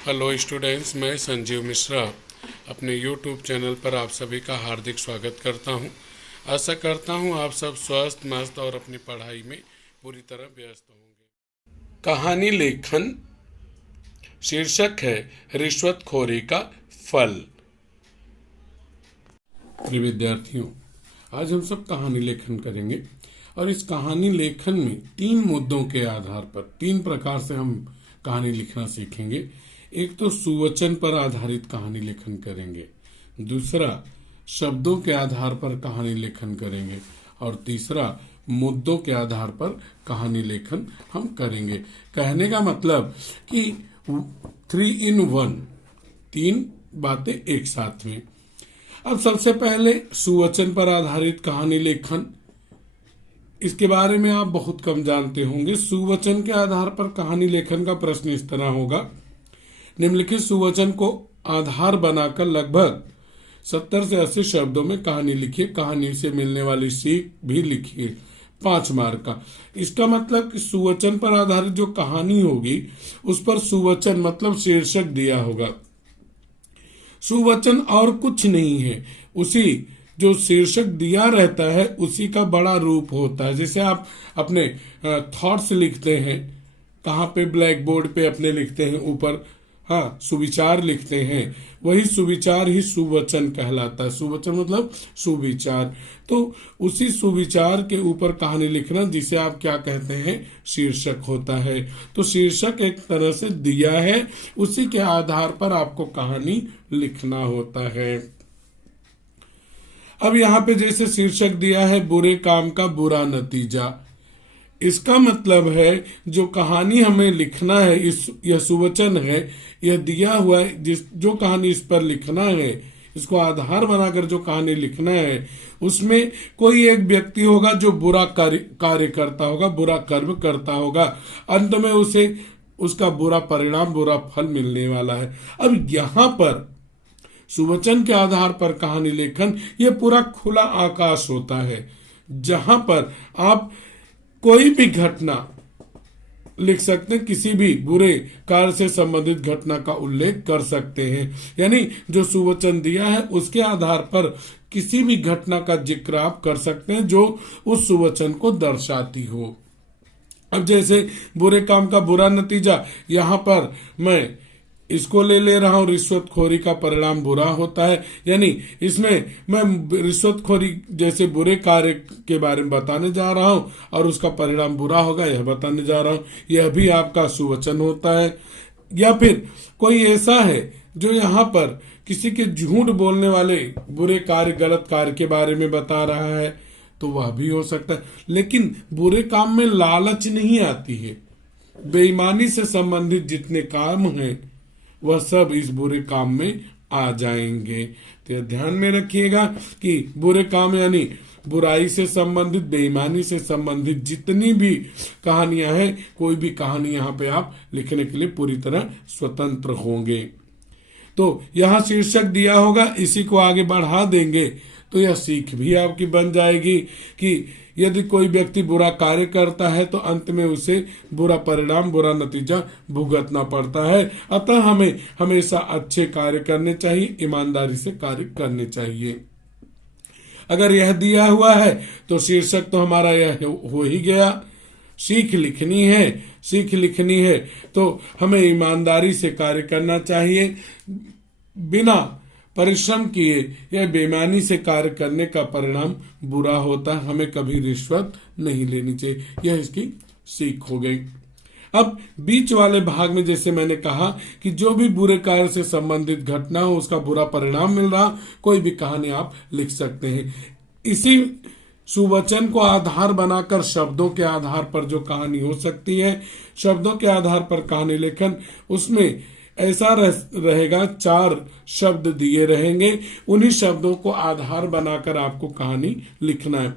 Hello students, मैं संजीव मिश्रा अपने YouTube channel पर आप सभी का हार्दिक स्वागत करता हूं। आशा करता हूं आप सब स्वस्थ मस्त और अपनी पढ़ाई में पूरी तरह व्यस्त होंगे। कहानी लेखन शीर्षक है रिश्वतखोरी का फल। प्रिय विद्यार्थियों, आज हम सब कहानी लेखन करेंगे और इस कहानी लेखन में 3 मुद्दों के आधार पर 3 प्रकार से हम कहानी लिखना सीखेंगे। एक तो सुवचन पर आधारित कहानी लेखन करेंगे, दूसरा शब्दों के आधार पर कहानी लेखन करेंगे और तीसरा मुद्दों के आधार पर कहानी लेखन हम करेंगे। कहने का मतलब कि 3 in 1, 3 बातें एक साथ में। अब सबसे पहले सुवचन पर आधारित कहानी लेखन, इसके बारे में आप बहुत कम जानते होंगे। सुवचन के आधार पर कहानी लेखन का प्रश्न इस तरह होगा, निम्नलिखित सुवचन को आधार बनाकर लगभग 70 से 80 शब्दों में कहानी लिखिए। कहानी से मिलने वाली सीख भी लिखिए, 5 मार्क का। इसका मतलब कि सुवचन पर आधारित जो कहानी होगी उस पर सुवचन मतलब शीर्षक दिया होगा। सुवचन और कुछ नहीं है, उसी जो शीर्षक दिया रहता है उसी का बड़ा रूप होता है। जैसे आप अपने थॉट्स लिखते हैं, कहाँ पे ब्लैक बोर्ड पे अपने लिखते हैं ऊपर, हाँ, सुविचार लिखते हैं, वही सुविचार ही सुवचन कहलाता है। सुवचन मतलब सुविचार। तो उसी सुविचार के ऊपर कहानी लिखना, जिसे आप क्या कहते हैं, शीर्षक होता है। तो शीर्षक एक तरह से दिया है, उसी के आधार पर आपको कहानी लिखना होता है। अब यहाँ पे जैसे शीर्षक दिया है बुरे काम का बुरा नतीजा, इसका मतलब है जो कहानी हमें लिखना है, यह सुवचन है, यह दिया हुआ है। जो कहानी इस पर लिखना है, इसको आधार बनाकर जो कहानी लिखना है, उसमें कोई एक व्यक्ति होगा जो बुरा कार्य करता होगा, बुरा कर्म करता होगा, अंत में उसे उसका बुरा परिणाम, बुरा फल मिलने वाला है। अब यहाँ पर सुवचन के आधार पर कहानी लेखन, यह पूरा खुला आकाश होता है, जहां पर आप कोई भी घटना लिख सकते हैं, किसी भी बुरे कार्य से संबंधित घटना का उल्लेख कर सकते हैं। यानी जो सुवचन दिया है उसके आधार पर किसी भी घटना का जिक्र आप कर सकते हैं जो उस सुवचन को दर्शाती हो। अब जैसे बुरे काम का बुरा नतीजा, यहाँ पर मैं इसको ले रहा हूं, रिश्वतखोरी का परिणाम बुरा होता है। यानी इसमें मैं रिश्वतखोरी जैसे बुरे कार्य के बारे में बताने जा रहा हूं और उसका परिणाम बुरा होगा, यह बताने जा रहा हूं। यह भी आपका सुवचन होता है। या फिर कोई ऐसा है जो यहाँ पर किसी के झूठ बोलने वाले बुरे कार्य, गलत कार्य के बारे में बता रहा है, तो वह भी हो सकता है। लेकिन बुरे काम में लालच नहीं आती है। बेईमानी से संबंधित जितने काम हैं वह सब इस बुरे काम में आ जाएंगे। तो ध्यान में रखिएगा कि बुरे काम यानी बुराई से संबंधित, बेईमानी से संबंधित जितनी भी कहानियां हैं, कोई भी कहानी यहाँ पे आप लिखने के लिए पूरी तरह स्वतंत्र होंगे। तो यहाँ शीर्षक दिया होगा, इसी को आगे बढ़ा देंगे तो यह सीख भी आपकी बन जाएगी कि यदि कोई व्यक्ति बुरा कार्य करता है तो अंत में उसे बुरा परिणाम, बुरा नतीजा भुगतना पड़ता है। अतः हमें हमेशा अच्छे कार्य करने चाहिए, ईमानदारी से कार्य करने चाहिए। अगर यह दिया हुआ है तो शीर्षक तो हमारा यह हो ही गया। सीख लिखनी है, सीख लिखनी है तो हमें ईमानदारी से कार्य करना चाहिए। बिना परिश्रम किए या बेईमानी से कार्य करने का परिणाम बुरा होता है। हमें कभी रिश्वत नहीं लेनी चाहिए, यह इसकी सीख हो गई। अब बीच वाले भाग में जैसे मैंने कहा कि जो भी बुरे कार्य से संबंधित घटना हो, उसका बुरा परिणाम मिल रहा, कोई भी कहानी आप लिख सकते हैं। इसी सुवचन को आधार बनाकर शब्दों के आधार पर जो कहानी हो सकती है, शब्दों के आधार पर कहानी लेखन, उसमें ऐसा रहेगा 4 शब्द दिए रहेंगे, उन्हीं शब्दों को आधार बनाकर आपको कहानी लिखना है।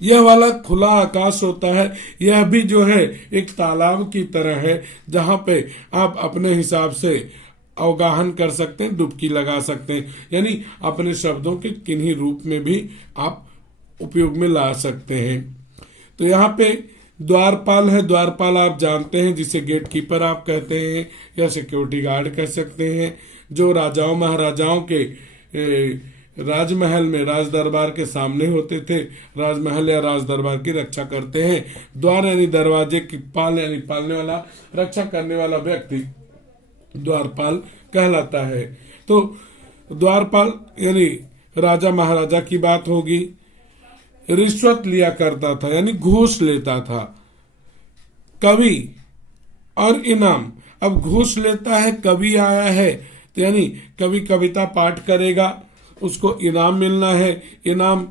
यह वाला खुला आकाश होता है, यह भी जो है एक तालाब की तरह है, जहां पे आप अपने हिसाब से अवगाहन कर सकते हैं, डुबकी लगा सकते हैं। यानी अपने शब्दों के किन्हीं रूप में भी आप उपयोग में ला सकते हैं। तो यहाँ पे द्वारपाल है, द्वारपाल आप जानते हैं जिसे गेट कीपर आप कहते हैं या सिक्योरिटी गार्ड कह सकते हैं, जो राजाओं महाराजाओं के राजमहल में राज दरबार के सामने होते थे, राजमहल या राज दरबार की रक्षा करते हैं। द्वार यानी दरवाजे की, पाल यानी पालने वाला, रक्षा करने वाला व्यक्ति द्वारपाल कहलाता है। तो द्वारपाल यानी राजा महाराजा की बात होगी। रिश्वत लिया करता था यानी घूस लेता था। कवि और इनाम, अब घूस लेता है, कवि आया है तो यानी कवि कविता पाठ करेगा, उसको इनाम मिलना है। इनाम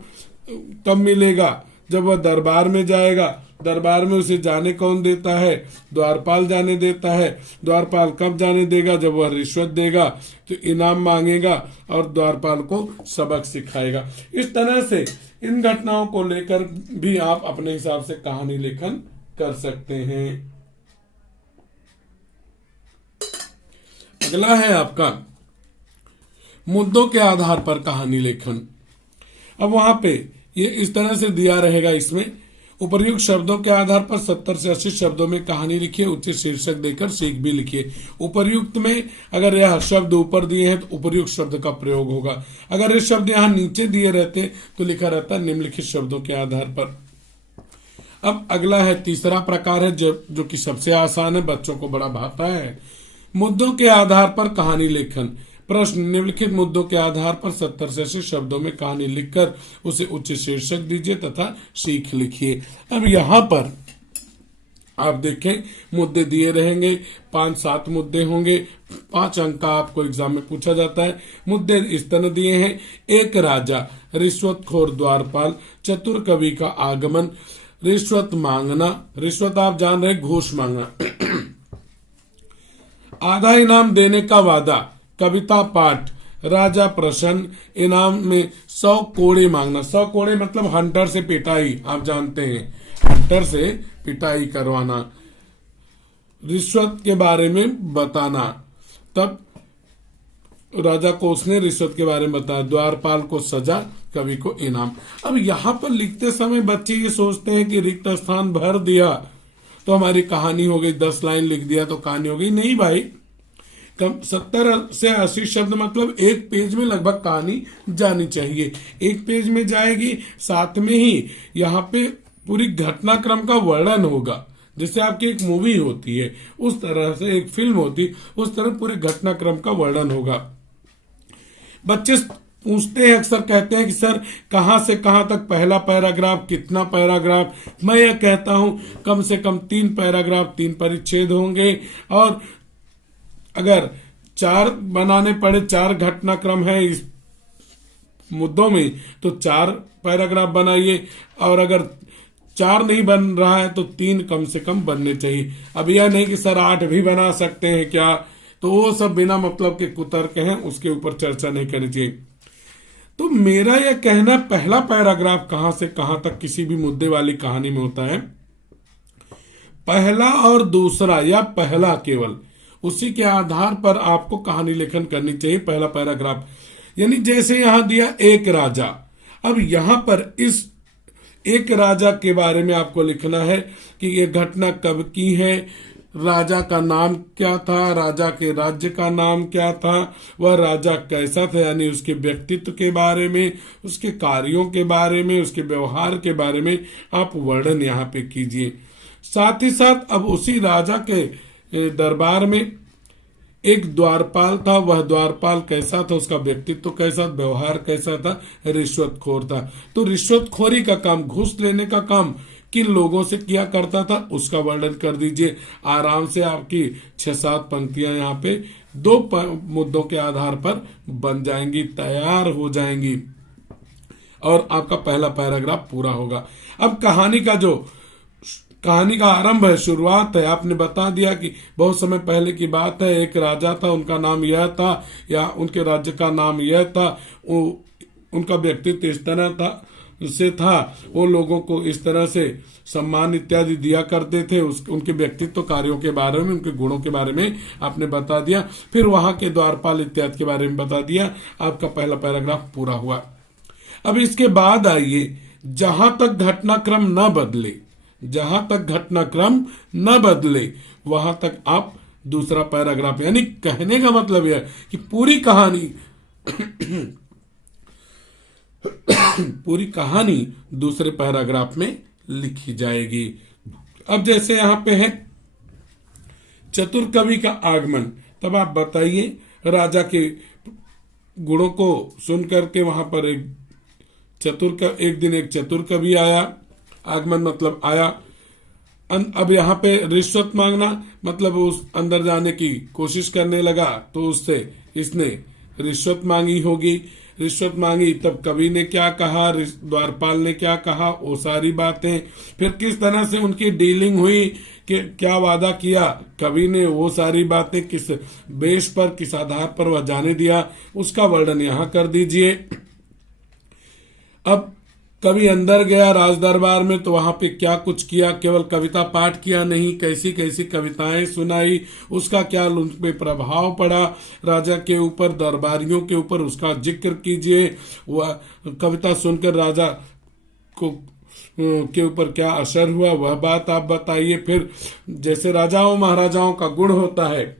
कब मिलेगा? जब वह दरबार में जाएगा। दरबार में उसे जाने कौन देता है? द्वारपाल जाने देता है। द्वारपाल कब जाने देगा? जब वह रिश्वत देगा तो इनाम मांगेगा और द्वारपाल को सबक सिखाएगा। इस तरह से इन घटनाओं को लेकर भी आप अपने हिसाब से कहानी लेखन कर सकते हैं। अगला है आपका मुद्दों के आधार पर कहानी लेखन। अब वहां पे ये इस तरह से दिया रहेगा, इसमें उपर्युक्त शब्दों के आधार पर 70 से 80 शब्दों में कहानी लिखिए, उचित शीर्षक देकर सीख भी लिखिए। उपर्युक्त में अगर यह शब्द ऊपर दिए हैं तो उपर्युक्त शब्द का प्रयोग होगा। अगर ये शब्द यहाँ नीचे दिए रहते तो लिखा रहता निम्नलिखित शब्दों के आधार पर। अब अगला है तीसरा प्रकार है जो कि सबसे आसान है, बच्चों को बड़ा भाता है। मुद्दों के आधार पर कहानी लेखन। प्रश्न, निम्नलिखित मुद्दों के आधार पर 70 से 80 शब्दों में कहानी लिखकर उसे उचित शीर्षक दीजिए तथा सीख लिखिए। अब यहाँ पर आप देखें मुद्दे दिए रहेंगे, 5-7 मुद्दे होंगे, 5 अंक का आपको एग्जाम में पूछा जाता है। मुद्दे इस तरह दिए हैं: एक राजा, रिश्वतखोर द्वारपाल, चतुर कवि का आगमन, रिश्वत मांगना, रिश्वत आप जान रहे घूस मांगना, आधा इनाम देने का वादा, कविता पाठ, राजा प्रसन्न, इनाम में 100 कोड़े मांगना। 100 कोड़े मतलब हंटर से पिटाई, आप जानते हैं हंटर से पिटाई करवाना, रिश्वत के बारे में बताना, तब राजा को उसने रिश्वत के बारे में बताया, द्वारपाल को सजा, कवि को इनाम। अब यहाँ पर लिखते समय बच्चे ये सोचते हैं कि रिक्त स्थान भर दिया तो हमारी कहानी हो गई, 10 लाइन लिख दिया तो कहानी हो गई। नहीं भाई, कम 70 से 80 शब्द मतलब एक पेज में लगभग कहानी जानी चाहिए। एक पेज में जाएगी, साथ में ही यहाँ पे पूरी घटनाक्रम का वर्णन होगा। जैसे आपकी एक मूवी होती है उस तरह से, एक फिल्म होती उस तरह पूरे घटनाक्रम का वर्णन होगा। बच्चे पूछते हैं, अक्सर कहते हैं कि सर कहां से कहां तक पहला पैराग्राफ, कितना पैराग्राफ? मैं ये कहता हूं कम से कम 3 पैराग्राफ, 3 परिच्छेद होंगे, और अगर 4 बनाने पड़े, 4 घटनाक्रम है इस मुद्दों में तो 4 पैराग्राफ बनाइए, और अगर 4 नहीं बन रहा है तो 3 कम से कम बनने चाहिए। अब यह नहीं कि सर 8 भी बना सकते हैं क्या, तो वो सब बिना मतलब के कुतर्क हैं, उसके ऊपर चर्चा नहीं करनी चाहिए। तो मेरा यह कहना, पहला पैराग्राफ कहां से कहां तक किसी भी मुद्दे वाली कहानी में होता है, पहला और दूसरा या पहला केवल, उसी के आधार पर आपको कहानी लेखन करनी चाहिए। पहला पैराग्राफ यानी जैसे यहां दिया एक राजा, अब यहां पर इस एक राजा के बारे में आपको लिखना है कि ये घटना कब की है, राजा का नाम क्या था, राजा के राज्य का नाम क्या था, वह राजा कैसा था, यानी उसके व्यक्तित्व के बारे में, उसके कार्यों के बारे में, उसके व्यवहार के बारे में आप वर्णन यहाँ पे कीजिए। साथ ही साथ अब उसी राजा के दरबार में एक द्वारपाल था, वह द्वारपाल कैसा था, उसका व्यक्तित्व कैसा, व्यवहार कैसा था, रिश्वतखोर था। तो रिश्वतखोरी का काम, घूस लेने का काम किन लोगों से किया करता था उसका वर्णन कर दीजिए। आराम से आपकी 6-7 पंक्तियां यहाँ पे 2 मुद्दों के आधार पर बन जाएंगी, तैयार हो जाएंगी, और आपका पहला पैराग्राफ पूरा होगा। अब कहानी का आरंभ है, शुरुआत है। आपने बता दिया कि बहुत समय पहले की बात है, एक राजा था, उनका नाम यह था, या उनके राज्य का नाम यह था, उनका व्यक्तित्व इस तरह था से था, वो लोगों को इस तरह से सम्मान इत्यादि दिया करते थे, उनके व्यक्तित्व, कार्यों के बारे में, उनके गुणों के बारे में आपने बता दिया। फिर वहां के द्वारपाल इत्यादि के बारे में बता दिया। आपका पहला पैराग्राफ पूरा हुआ। अब इसके बाद आइए, जहां तक घटनाक्रम न बदले, जहां तक घटनाक्रम न बदले वहां तक आप दूसरा पैराग्राफ, यानी कहने का मतलब यह है कि पूरी कहानी दूसरे पैराग्राफ में लिखी जाएगी। अब जैसे यहां पे है चतुर कवि का आगमन, तब आप बताइए राजा के गुणों को सुन करके वहां पर एक दिन एक चतुर कवि आया। आगमन मतलब आया। अब यहाँ पे रिश्वत मांगना मतलब उस अंदर जाने की कोशिश करने लगा, तो उससे इसने रिश्वत मांगी होगी। रिश्वत मांगी, तब कवि ने क्या कहा, द्वारपाल ने क्या कहा, वो सारी बातें, फिर किस तरह से उनकी डीलिंग हुई, कि क्या वादा किया कवि ने, वो सारी बातें किस बेस पर, किस आधार पर वह जाने दिया, उसका वर्णन यहाँ कर दीजिए। अब कवि अंदर गया राज दरबार में, तो वहां पे क्या कुछ किया, केवल कविता पाठ किया नहीं, कैसी कैसी कविताएं सुनाई, उसका क्या उन पे प्रभाव पड़ा राजा के ऊपर, दरबारियों के ऊपर, उसका जिक्र कीजिए। वह कविता सुनकर राजा को के ऊपर क्या असर हुआ, वह बात आप बताइए। फिर जैसे राजाओं महाराजाओं का गुण होता है,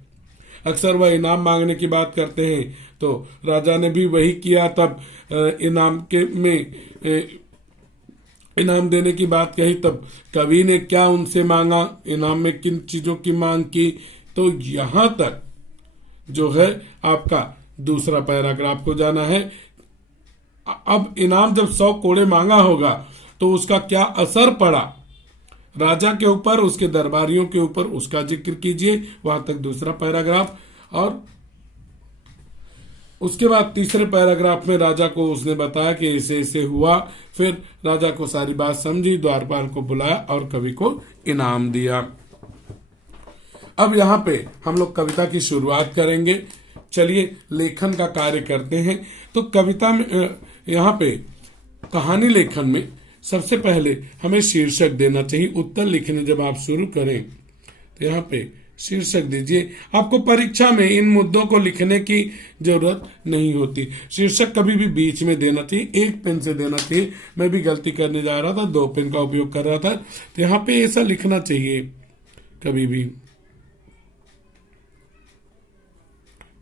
अक्सर वह इनाम मांगने की बात करते हैं, तो राजा ने भी वही किया। तब इनाम देने की बात कही, तब कवि ने क्या उनसे मांगा, इनाम में किन चीजों की मांग की। तो यहां तक जो है आपका दूसरा पैराग्राफ को जाना है। अब इनाम जब 100 कोड़े मांगा होगा, तो उसका क्या असर पड़ा राजा के ऊपर, उसके दरबारियों के ऊपर, उसका जिक्र कीजिए। वहां तक दूसरा पैराग्राफ। और उसके बाद तीसरे पैराग्राफ में राजा को उसने बताया कि ऐसे ऐसे हुआ। फिर राजा को सारी बात समझी, द्वारपाल को बुलाया और कवि को इनाम दिया। अब यहाँ पे हम लोग कविता की शुरुआत करेंगे। चलिए लेखन का कार्य करते हैं। तो कविता में यहाँ पे कहानी लेखन में सबसे पहले हमें शीर्षक देना चाहिए। उत्तर लिखने जब आप शुरू करें तो यहाँ पे शीर्षक दीजिए। आपको परीक्षा में इन मुद्दों को लिखने की जरूरत नहीं होती। शीर्षक कभी भी बीच में देना चाहिए, एक पेन से देना चाहिए। मैं भी गलती करने जा रहा था, 2 पेन का उपयोग कर रहा था। तो यहाँ पे ऐसा लिखना चाहिए कभी भी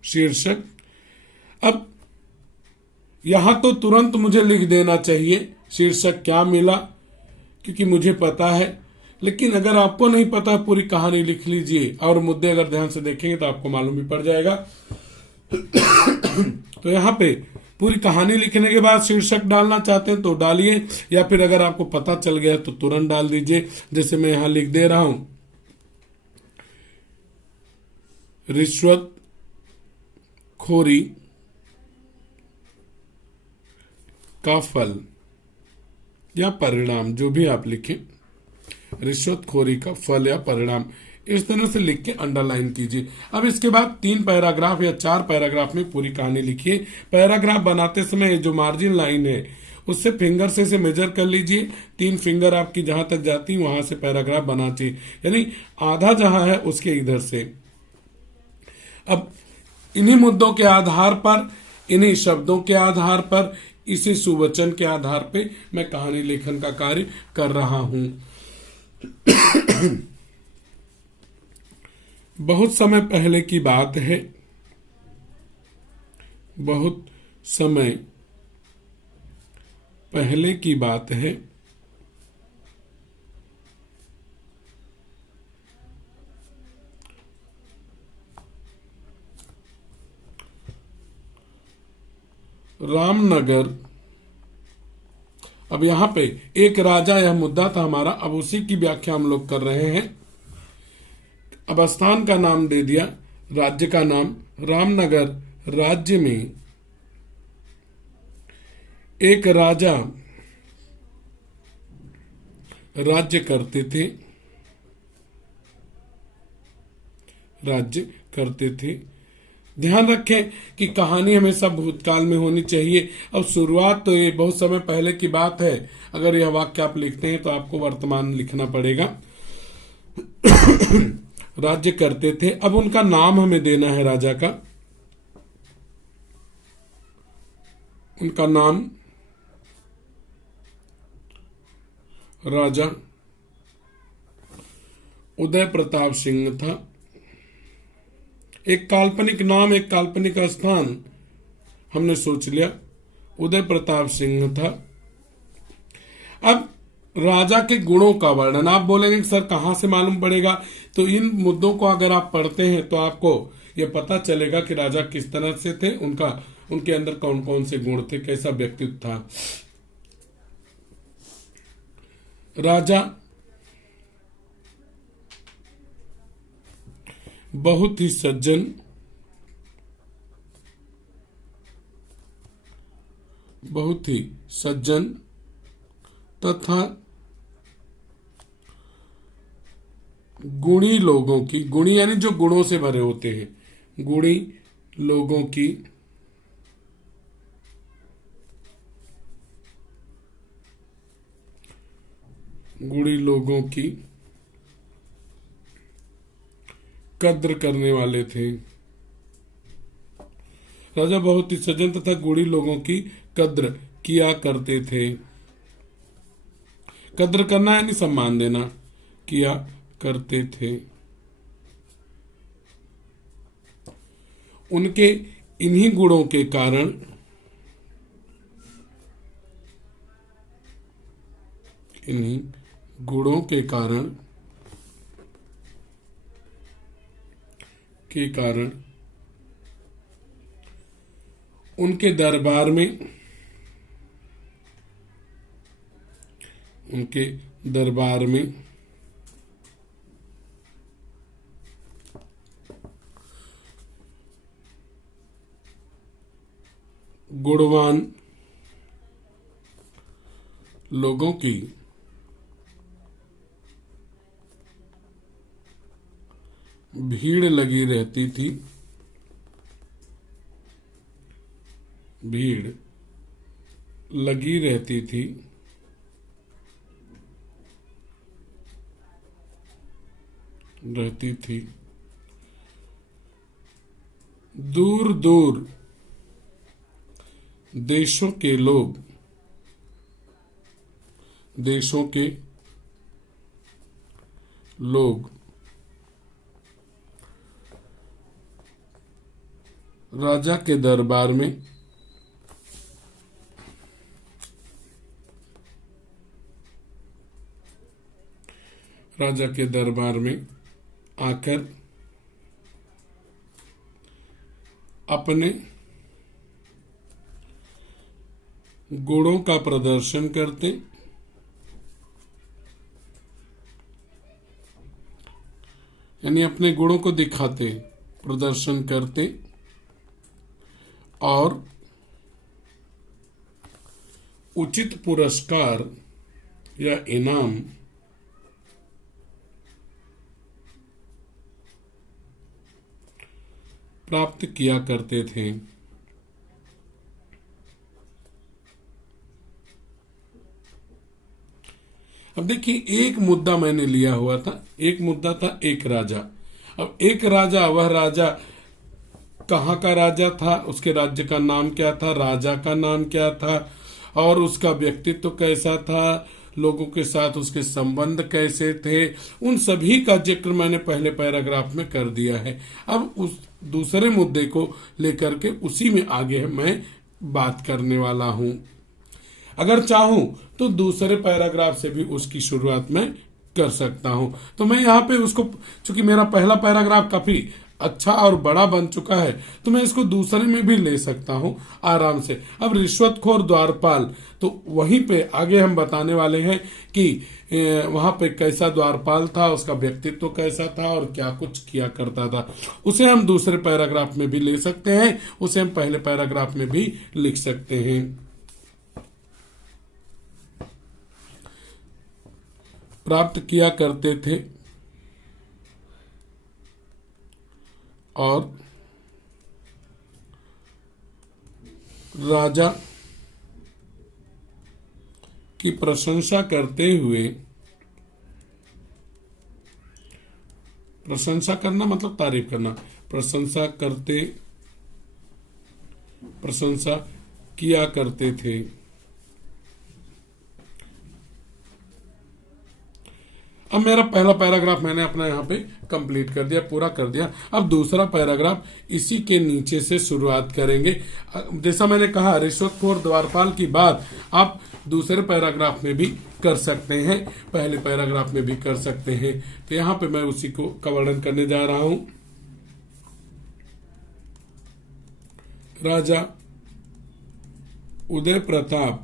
शीर्षक। अब यहां तो तुरंत मुझे लिख देना चाहिए शीर्षक क्या मिला, क्योंकि मुझे पता है। लेकिन अगर आपको नहीं पता, पूरी कहानी लिख लीजिए और मुद्दे अगर ध्यान से देखेंगे तो आपको मालूम भी पड़ जाएगा। तो यहाँ पे पूरी कहानी लिखने के बाद शीर्षक डालना चाहते हैं तो डालिए, या फिर अगर आपको पता चल गया तो तुरंत डाल दीजिए। जैसे मैं यहां लिख दे रहा हूं, रिश्वत खोरी का फल या परिणाम, जो भी आप लिखें, रिश्वतखोरी का फल या परिणाम, इस तरह से लिख के अंडरलाइन कीजिए। अब इसके बाद 3 पैराग्राफ या 4 पैराग्राफ में पूरी कहानी लिखिए। पैराग्राफ बनाते समय जो मार्जिन लाइन है उससे फिंगर से मेजर कर लीजिए। 3 फिंगर आपकी जहां तक जाती वहां से पैराग्राफ बना चाहिए, यानी आधा जहां है उसके इधर से। अब इन्हीं मुद्दों के आधार पर, इन्हीं शब्दों के आधार पर, इसी सुवचन के आधार पे मैं कहानी लेखन का कार्य कर रहा हूं। बहुत समय पहले की बात है, बहुत समय पहले की बात है, रामनगर। अब यहां पे एक राजा, यह मुद्दा था हमारा, अब उसी की व्याख्या हम लोग कर रहे हैं। अब स्थान का नाम दे दिया, राज्य का नाम रामनगर राज्य में एक राजा राज्य करते थे, राज्य करते थे। ध्यान रखें कि कहानी हमेशा भूतकाल में होनी चाहिए। अब शुरुआत तो ये बहुत समय पहले की बात है, अगर यह वाक्य आप लिखते हैं तो आपको वर्तमान लिखना पड़ेगा। राज्य करते थे। अब उनका नाम हमें देना है राजा का, उनका नाम राजा उदय प्रताप सिंह था। एक काल्पनिक नाम, एक काल्पनिक स्थान हमने सोच लिया, उदय प्रताप सिंह था। अब राजा के गुणों का वर्णन आप बोलेंगे कि सर कहां से मालूम पड़ेगा? तो इन मुद्दों को अगर आप पढ़ते हैं तो आपको यह पता चलेगा कि राजा किस तरह से थे, उनके अंदर कौन कौन से गुण थे, कैसा व्यक्तित्व था। राजा बहुत ही सज्जन, बहुत ही सज्जन तथा गुणी लोगों की, गुणी यानी जो गुणों से भरे होते हैं, गुणी लोगों की गुणी लोगों की कद्र करने वाले थे। राजा बहुत ही सज्जन तथा गुणी लोगों की कद्र किया करते थे। कद्र करना यानी सम्मान देना, किया करते थे। उनके इन्हीं गुणों के कारण उनके दरबार में गुणवान लोगों की भीड़ लगी रहती थी। भीड़ लगी रहती थी। दूर दूर देशों के लोग राजा के दरबार में आकर अपने गुणों का प्रदर्शन करते, यानी अपने गुणों को दिखाते, प्रदर्शन करते और उचित पुरस्कार या इनाम प्राप्त किया करते थे। अब देखिए, एक मुद्दा मैंने लिया हुआ था, एक मुद्दा था एक राजा। अब एक राजा, वह राजा कहाँ का राजा था, उसके राज्य का नाम क्या था, राजा का नाम क्या था और उसका व्यक्तित्व कैसा था, लोगों के साथ उसके संबंध कैसे थे, उन सभी का जिक्र मैंने पहले पैराग्राफ में कर दिया है। अब उस दूसरे मुद्दे को लेकर के उसी में आगे मैं बात करने वाला हूं। अगर चाहूं तो दूसरे पैराग्राफ से भी उसकी शुरुआत मैं कर सकता हूं। तो मैं यहाँ पे उसको, चूंकि मेरा पहला पैराग्राफ काफी अच्छा और बड़ा बन चुका है, तो मैं इसको दूसरे में भी ले सकता हूं आराम से। अब रिश्वतखोर द्वारपाल, तो वहीं पे आगे हम बताने वाले हैं कि वहां पे कैसा द्वारपाल था, उसका व्यक्तित्व कैसा था और क्या कुछ किया करता था। उसे हम दूसरे पैराग्राफ में भी ले सकते हैं, उसे हम पहले पैराग्राफ में भी लिख सकते हैं। प्राप्त किया करते थे और राजा की प्रशंसा करते हुए, प्रशंसा करना मतलब तारीफ करना, प्रशंसा किया करते थे। अब मेरा पहला पैराग्राफ मैंने अपना यहाँ पे कंप्लीट कर दिया, पूरा कर दिया। अब दूसरा पैराग्राफ इसी के नीचे से शुरुआत करेंगे। जैसा मैंने कहा, रिश्वतखोर द्वारपाल की बात आप दूसरे पैराग्राफ में भी कर सकते हैं, पहले पैराग्राफ में भी कर सकते हैं। तो यहाँ पे मैं उसी को का वर्णन करने जा रहा हूं। राजा उदय प्रताप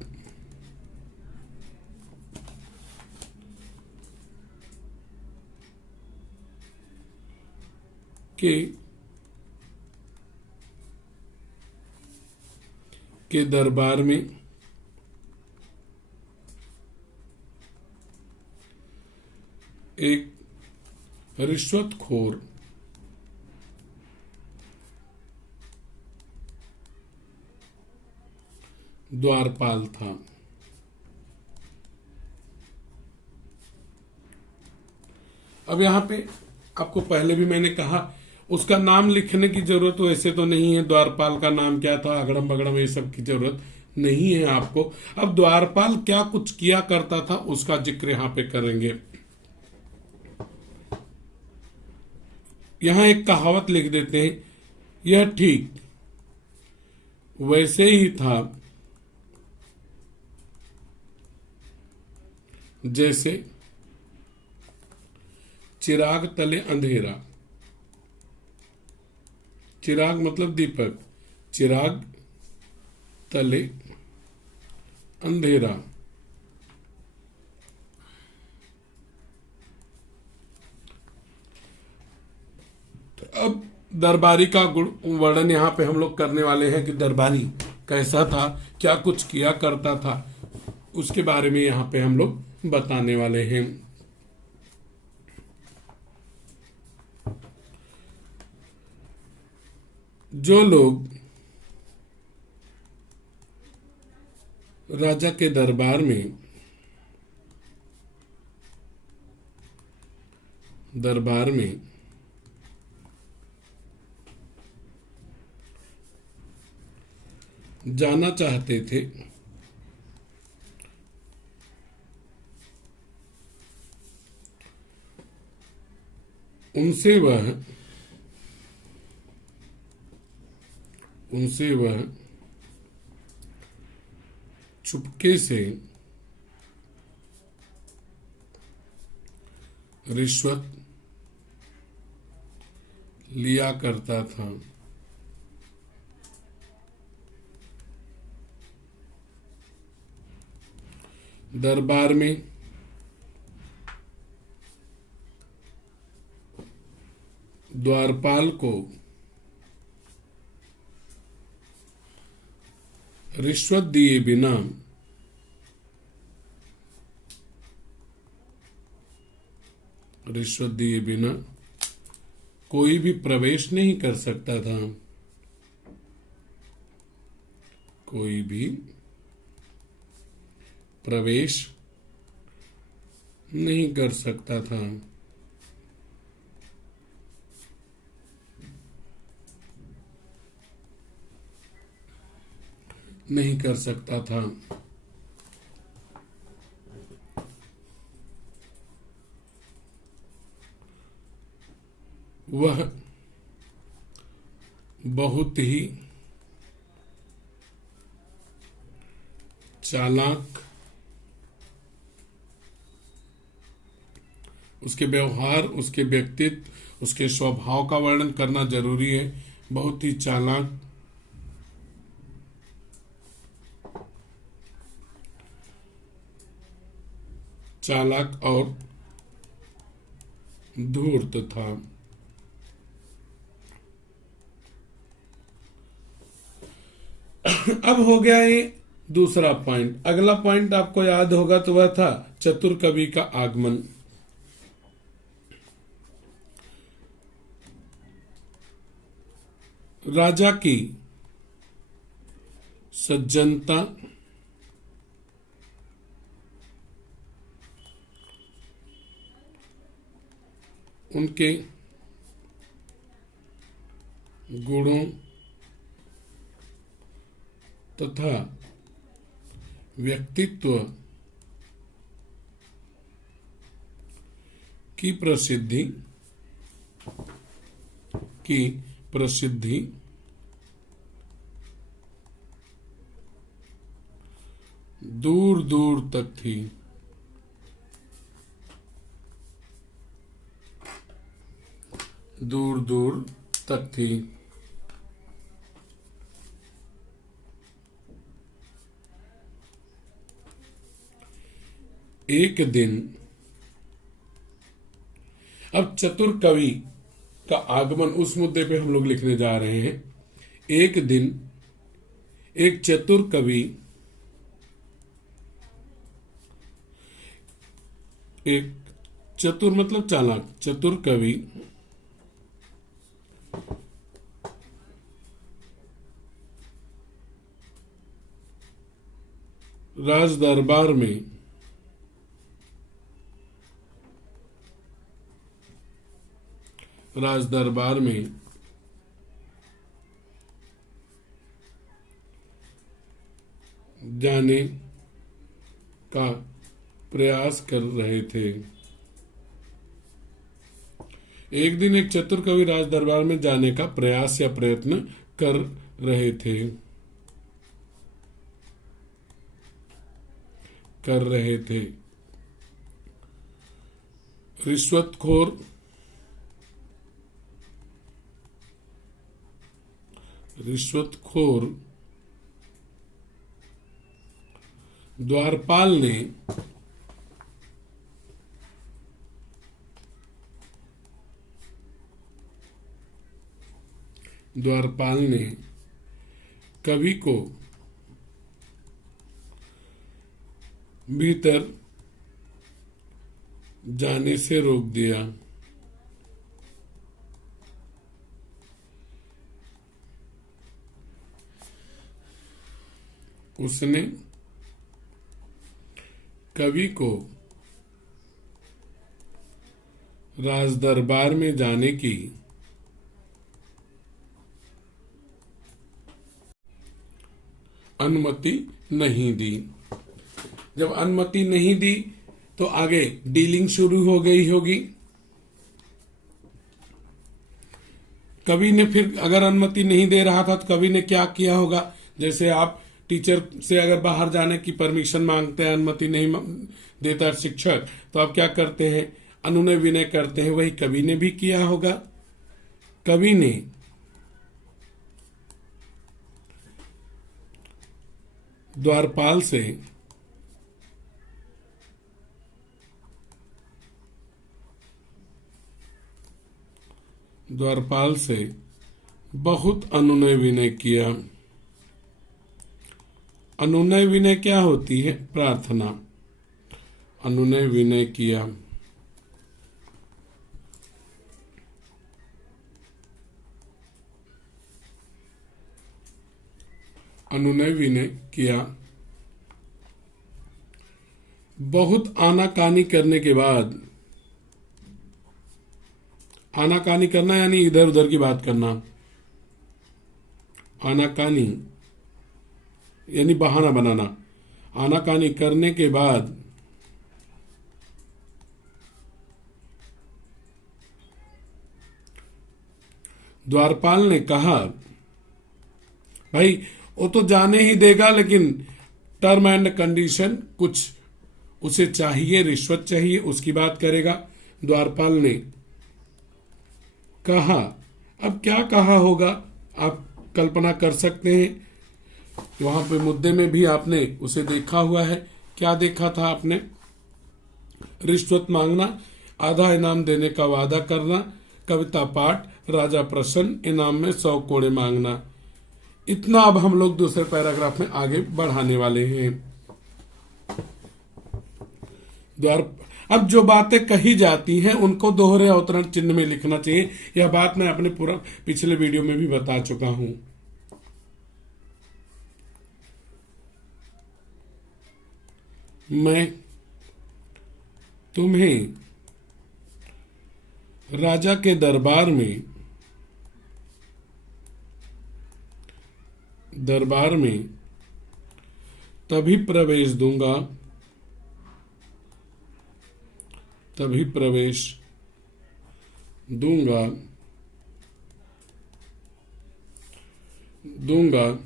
के दरबार में एक रिश्वतखोर द्वारपाल था। अब यहाँ पे आपको पहले भी मैंने कहा, उसका नाम लिखने की जरूरत वैसे तो नहीं है, द्वारपाल का नाम क्या था, अगड़म बगड़म, ये सब की जरूरत नहीं है आपको। अब द्वारपाल क्या कुछ किया करता था उसका जिक्र यहाँ पे करेंगे। यहां एक कहावत लिख देते हैं, यह ठीक वैसे ही था जैसे चिराग तले अंधेरा। चिराग मतलब दीपक, चिराग तले अंधेरा। तो अब दरबारी का वर्णन यहाँ पे हम लोग करने वाले हैं कि दरबारी कैसा था, क्या कुछ किया करता था, उसके बारे में यहाँ पे हम लोग बताने वाले हैं। जो लोग राजा के दरबार में जाना चाहते थे, उनसे वह चुपके से रिश्वत लिया करता था। दरबार में द्वारपाल को रिश्वत दिए बिना कोई भी प्रवेश नहीं कर सकता था। कोई भी प्रवेश नहीं कर सकता था। नहीं कर सकता था। वह बहुत ही चालाक, उसके व्यवहार, उसके व्यक्तित्व, उसके स्वभाव का वर्णन करना जरूरी है। बहुत ही चालाक और धूर्त था। अब हो गया ये दूसरा पॉइंट। अगला पॉइंट आपको याद होगा तो वह था चतुर कवि का आगमन। राजा की सज्जनता, उनके गुणों तथा व्यक्तित्व की प्रसिद्धि, की प्रसिद्धि दूर दूर तक थी। दूर दूर तक थी। एक दिन, अब चतुर कवि का आगमन, उस मुद्दे पे हम लोग लिखने जा रहे हैं। एक दिन एक चतुर कवि, एक चतुर मतलब चालाक, चतुर कवि राज दरबार में जाने का प्रयास कर रहे थे। एक दिन एक चतुर कवि राज दरबार में जाने का प्रयास या प्रयत्न कर रहे थे। रिश्वतखोर द्वारपाल ने कवि को भीतर जाने से रोक दिया। उसने कवि को राजदरबार में जाने की अनुमति नहीं दी। जब अनुमति नहीं दी तो आगे डीलिंग शुरू हो गई होगी। कवि ने फिर अगर अनुमति नहीं दे रहा था तो कवि ने क्या किया होगा? जैसे आप टीचर से अगर बाहर जाने की परमिशन मांगते हैं, अनुमति नहीं देता शिक्षक, तो आप क्या करते हैं? अनुनय विनय करते हैं। वही कवि ने भी किया होगा। कवि ने द्वारपाल से बहुत अनुनय विनय किया। अनुनय विनय क्या होती है? प्रार्थना। अनुनय विनय किया। अनुनय विनय किया। बहुत आनाकानी करने के बाद, आनाकानी करना यानी इधर उधर की बात करना, आनाकानी यानी बहाना बनाना। आनाकानी करने के बाद द्वारपाल ने कहा, भाई वो तो जाने ही देगा, लेकिन टर्म एंड कंडीशन कुछ उसे चाहिए, रिश्वत चाहिए, उसकी बात करेगा। द्वारपाल ने कहा। अब क्या कहा होगा आप कल्पना कर सकते हैं। वहां पे मुद्दे में भी आपने उसे देखा हुआ है। क्या देखा था आपने? रिश्वत मांगना, आधा इनाम देने का वादा करना, कविता पाठ, राजा प्रसन्न, इनाम में 100 कोड़े मांगना। इतना अब हम लोग दूसरे पैराग्राफ में आगे बढ़ाने वाले हैं। अब जो बातें कही जाती हैं उनको दोहरे अवतरण चिन्ह में लिखना चाहिए। यह बात मैं अपने पूरा पिछले वीडियो में भी बता चुका हूं। मैं तुम्हें राजा के दरबार में तभी प्रवेश दूंगा दूंगा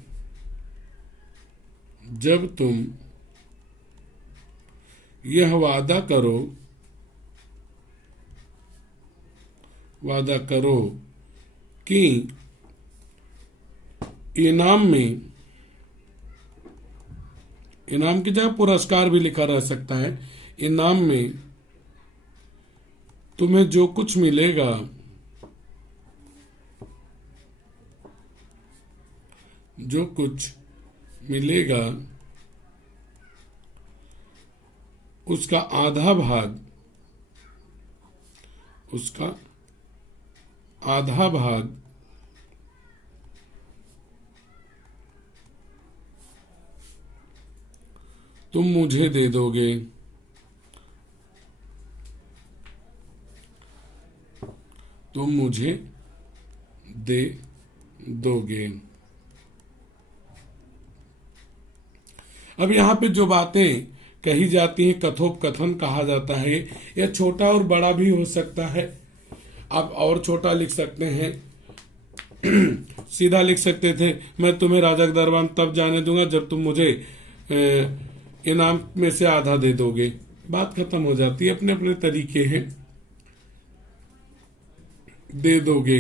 जब तुम यह वादा करो कि इनाम की जगह पुरस्कार भी लिखा रह सकता है। इनाम में तुम्हें जो कुछ मिलेगा उसका आधा भाग तुम मुझे दे दोगे। अब यहाँ पे जो बातें कही जाती हैं कथोपकथन कहा जाता है। यह छोटा और बड़ा भी हो सकता है। आप और छोटा लिख सकते हैं, सीधा लिख सकते थे, मैं तुम्हें राजा के दरबार तब जाने दूंगा जब तुम मुझे इनाम में से आधा दे दोगे। बात खत्म हो जाती है। अपने अपने तरीके हैं। दे दोगे,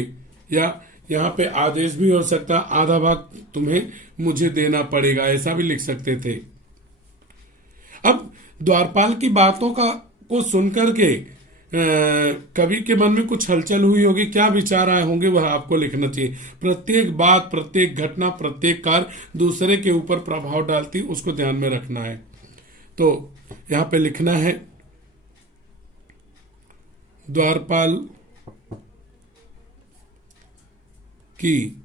या यहाँ पे आदेश भी हो सकता, आधा भाग तुम्हें मुझे देना पड़ेगा, ऐसा भी लिख सकते थे। अब द्वारपाल की बातों को सुनकर के कवि के मन में कुछ हलचल हुई होगी, क्या विचार आए होंगे, वह आपको लिखना चाहिए। प्रत्येक बात, प्रत्येक घटना, प्रत्येक कार्य दूसरे के ऊपर प्रभाव डालती, उसको ध्यान में रखना है। तो यहाँ पे लिखना है, द्वारपाल की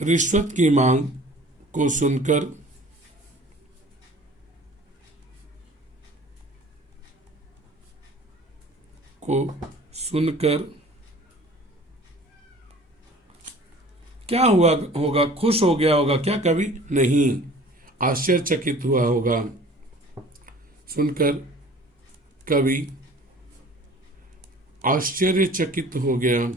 रिश्वत की मांग को सुनकर क्या हुआ होगा? खुश हो गया होगा क्या कवि? नहीं, आश्चर्यचकित हुआ होगा। सुनकर कवि आश्चर्यचकित हो गया।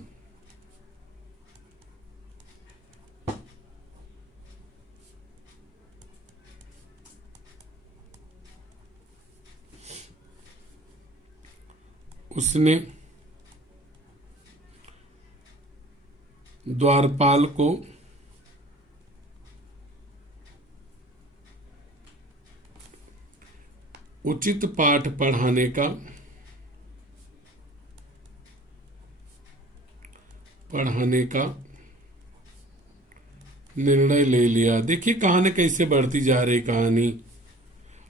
उसने द्वारपाल को उचित पाठ पढ़ाने का निर्णय ले लिया। देखिए कहानी कैसे बढ़ती जा रही। कहानी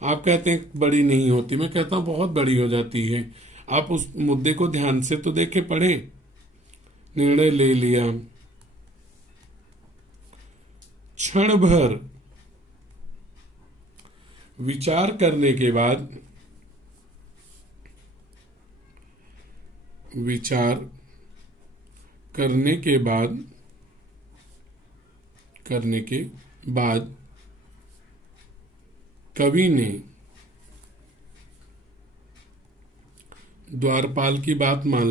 आप कहते हैं बड़ी नहीं होती, मैं कहता हूं बहुत बड़ी हो जाती है। आप उस मुद्दे को ध्यान से तो देखे, पढ़े। निर्णय ले लिया। क्षण भर विचार करने के बाद कवि ने द्वारपाल की बात मान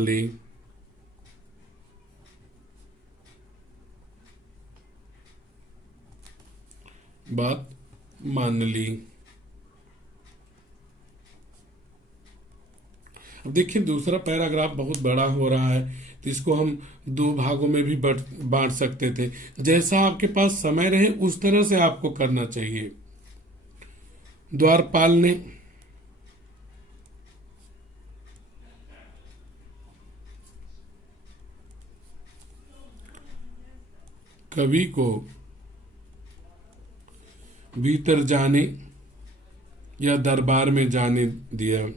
ली। अब देखिए दूसरा पैराग्राफ बहुत बड़ा हो रहा है, तो इसको हम दो भागों में भी बांट सकते थे। जैसा आपके पास समय रहे उस तरह से आपको करना चाहिए। द्वारपाल ने कवि को भीतर जाने या दरबार में जाने दिया।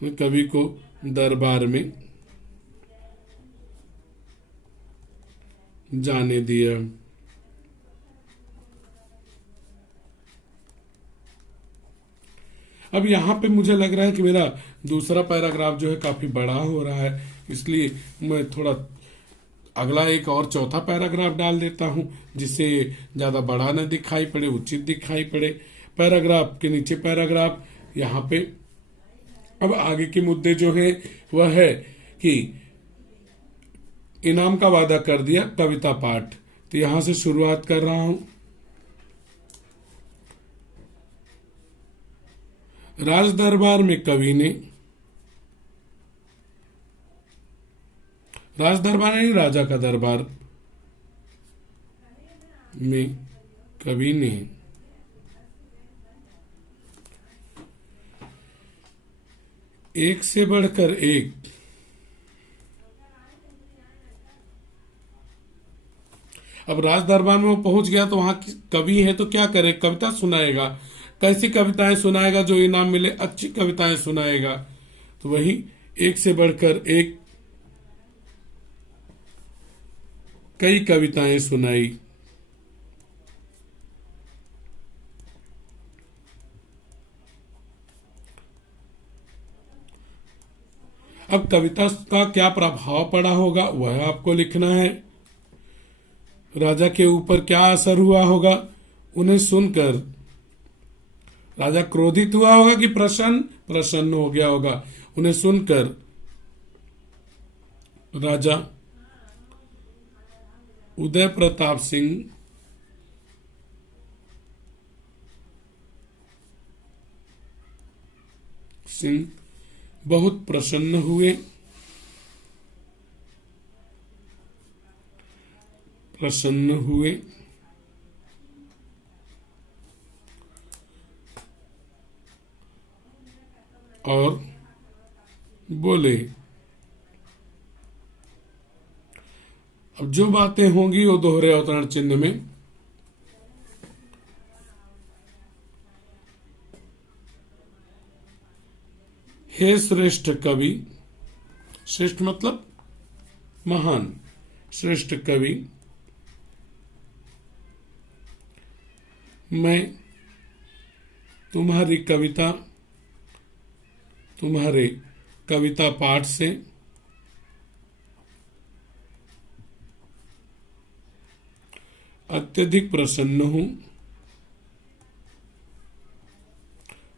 कवि को दरबार में जाने दिया। अब यहाँ पे मुझे लग रहा है कि मेरा दूसरा पैराग्राफ जो है काफी बड़ा हो रहा है, इसलिए मैं थोड़ा अगला एक और चौथा पैराग्राफ डाल देता हूं, जिससे ज्यादा बड़ा न दिखाई पड़े, उचित दिखाई पड़े। पैराग्राफ के नीचे पैराग्राफ, यहाँ पे अब आगे के मुद्दे जो है वह है कि इनाम का वादा कर दिया, कविता पाठ। तो यहां से शुरुआत कर रहा हूं। राज दरबार में कवि ने, राज दरबार नहीं, राजा का दरबार में कवि ने एक से बढ़कर एक अब राज दरबार में वो पहुंच गया तो वहां कवि है तो क्या करे, कविता सुनाएगा। कैसी कविताएं सुनाएगा जो इनाम मिले, अच्छी कविताएं सुनाएगा। तो वही एक से बढ़कर एक कई कविताएं सुनाई। अब कविता का क्या प्रभाव पड़ा होगा वह आपको लिखना है। राजा के ऊपर क्या असर हुआ होगा, उन्हें सुनकर राजा क्रोधित हुआ होगा कि प्रसन्न हो गया होगा। उन्हें सुनकर राजा उदय प्रताप सिंह बहुत प्रसन्न हुए। और बोले, अब जो बातें होंगी वो दोहरे अवतरण चिन्ह में। हे श्रेष्ठ कवि, श्रेष्ठ मतलब महान, श्रेष्ठ कवि, मैं तुम्हारी कविता, तुम्हारे कविता पाठ से अत्यधिक प्रसन्न हूं,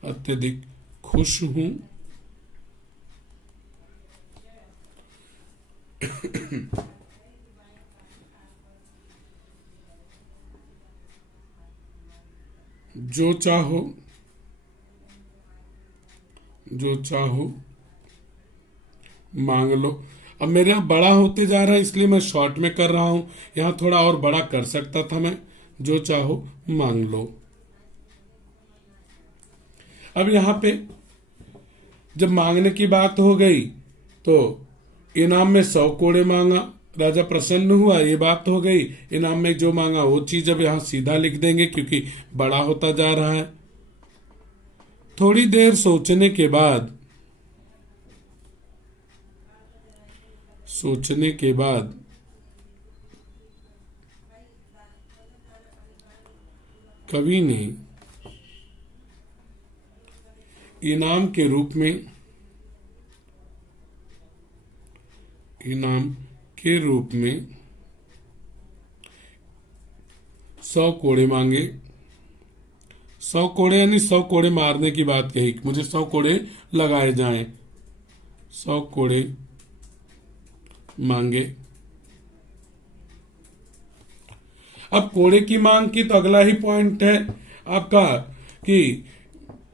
अत्यधिक खुश हूं। जो चाहो मांग लो। अब मेरा बड़ा होते जा रहा है इसलिए मैं शॉर्ट में कर रहा हूं, यहां थोड़ा और बड़ा कर सकता था मैं। जो चाहो मांग लो। अब यहां पे जब मांगने की बात हो गई तो इनाम में 100 कोड़े मांगा, राजा प्रसन्न हुआ, ये बात हो गई। इनाम में जो मांगा वो चीज अब यहां सीधा लिख देंगे क्योंकि बड़ा होता जा रहा है। थोड़ी देर सोचने के बाद कवि ने इनाम के रूप में 100 कोड़े मांगे। 100 कोड़े यानी 100 कोड़े मारने की बात कही, मुझे 100 कोड़े लगाए जाएं। 100 कोड़े मांगे। अब कोड़े की मांग की तो अगला ही पॉइंट है आपका कि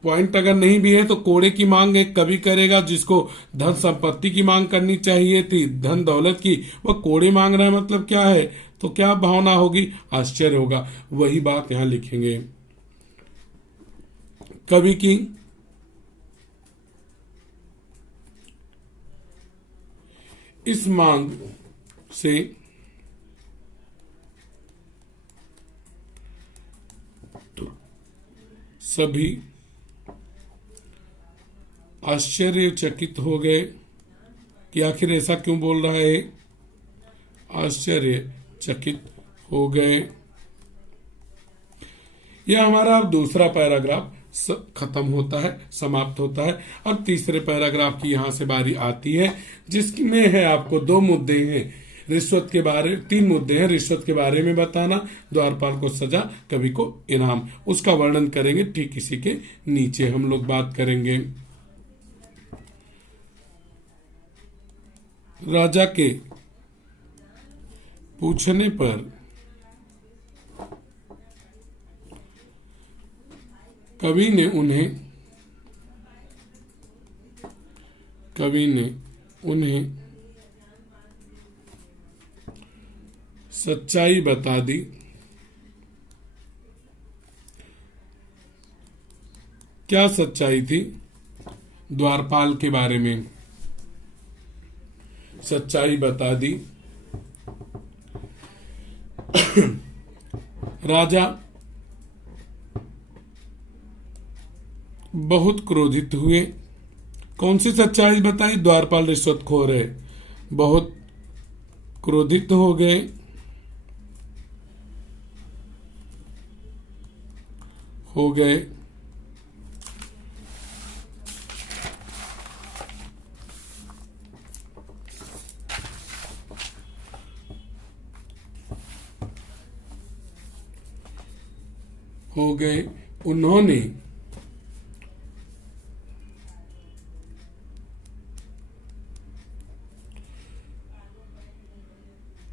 पॉइंट अगर नहीं भी है तो कोड़े की मांग एक कवि करेगा जिसको धन संपत्ति की मांग करनी चाहिए थी, धन दौलत की, वह कोड़े मांग रहा है। मतलब क्या है, तो क्या भावना होगी, आश्चर्य होगा। वही बात यहां लिखेंगे। कवि की इस मांग से सभी आश्चर्यचकित हो गए कि आखिर ऐसा क्यों बोल रहा है। आश्चर्यचकित हो गए। यह हमारा अब दूसरा पैराग्राफ खत्म होता है, समाप्त होता है। अब तीसरे पैराग्राफ की यहां से बारी आती है जिसमें है आपको 2 मुद्दे हैं रिश्वत के बारे, 3 मुद्दे हैं। रिश्वत के बारे में बताना, द्वारपाल को सजा, कवि को इनाम, उसका वर्णन करेंगे। ठीक इसी के नीचे हम लोग बात करेंगे। राजा के पूछने पर कवि ने उन्हें सच्चाई बता दी। क्या सच्चाई थी? द्वारपाल के बारे में सच्चाई बता दी। राजा बहुत क्रोधित हुए। कौन सी सच्चाई बताई? द्वारपाल रिश्वतखोर है। बहुत क्रोधित हो गए। हो गए उन्होंने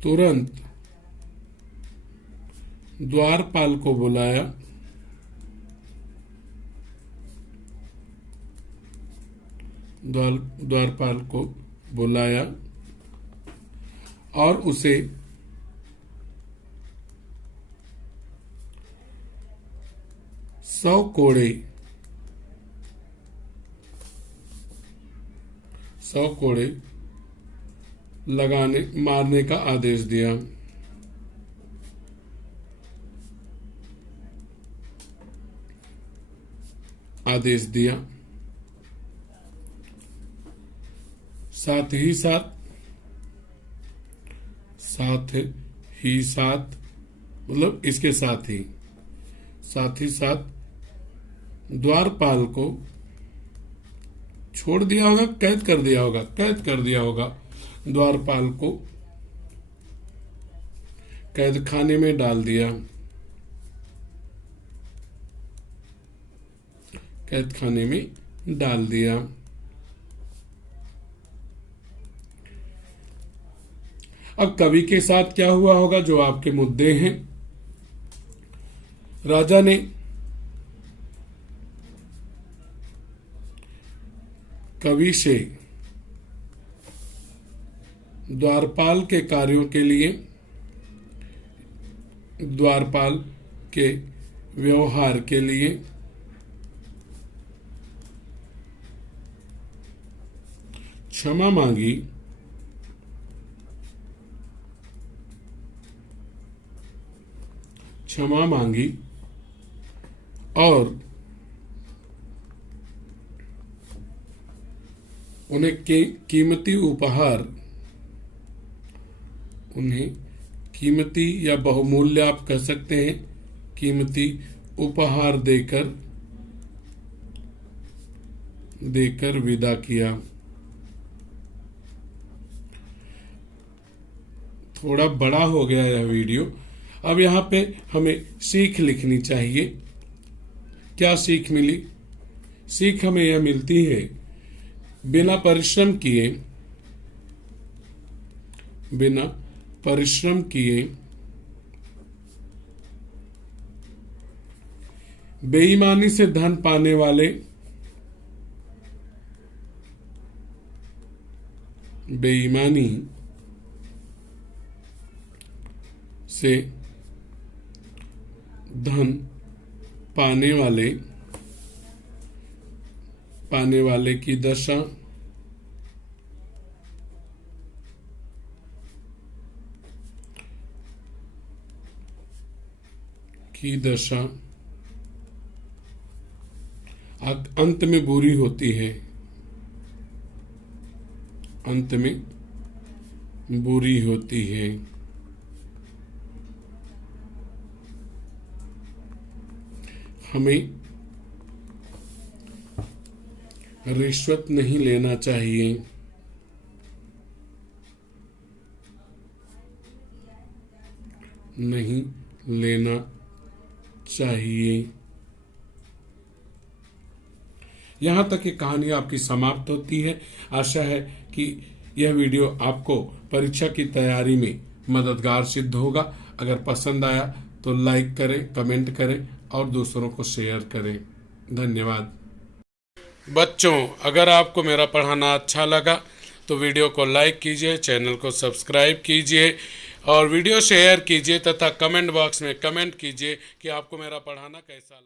तुरंत द्वारपाल को बुलाया। द्वारपाल को बुलाया और उसे 100 कोड़े मारने का आदेश दिया। साथ ही साथ मतलब इसके साथ ही द्वारपाल को छोड़ दिया होगा, कैद कर दिया होगा। द्वारपाल को कैद खाने में डाल दिया। अब कवि के साथ क्या हुआ होगा, जो आपके मुद्दे हैं। राजा ने कवि से द्वारपाल के कार्यों के लिए, द्वारपाल के व्यवहार के लिए क्षमा मांगी और उन्हें कीमती या बहुमूल्य आप कह सकते हैं, कीमती उपहार देकर विदा किया। थोड़ा बड़ा हो गया यह वीडियो। अब यहाँ पे हमें सीख लिखनी चाहिए। क्या सीख मिली? सीख हमें यह मिलती है, बिना परिश्रम किए बेईमानी से धन पाने वाले बेईमानी से धन पाने वाले की दशा अंत में बुरी होती है। हमें रिश्वत नहीं लेना चाहिए। यहाँ तक ये कहानी आपकी समाप्त होती है। आशा है कि यह वीडियो आपको परीक्षा की तैयारी में मददगार सिद्ध होगा। अगर पसंद आया तो लाइक करें, कमेंट करें और दूसरों को शेयर करें। धन्यवाद। बच्चों, अगर आपको मेरा पढ़ाना अच्छा लगा तो वीडियो को लाइक कीजिए, चैनल को सब्सक्राइब कीजिए और वीडियो शेयर कीजिए तथा कमेंट बॉक्स में कमेंट कीजिए कि आपको मेरा पढ़ाना कैसा लगा।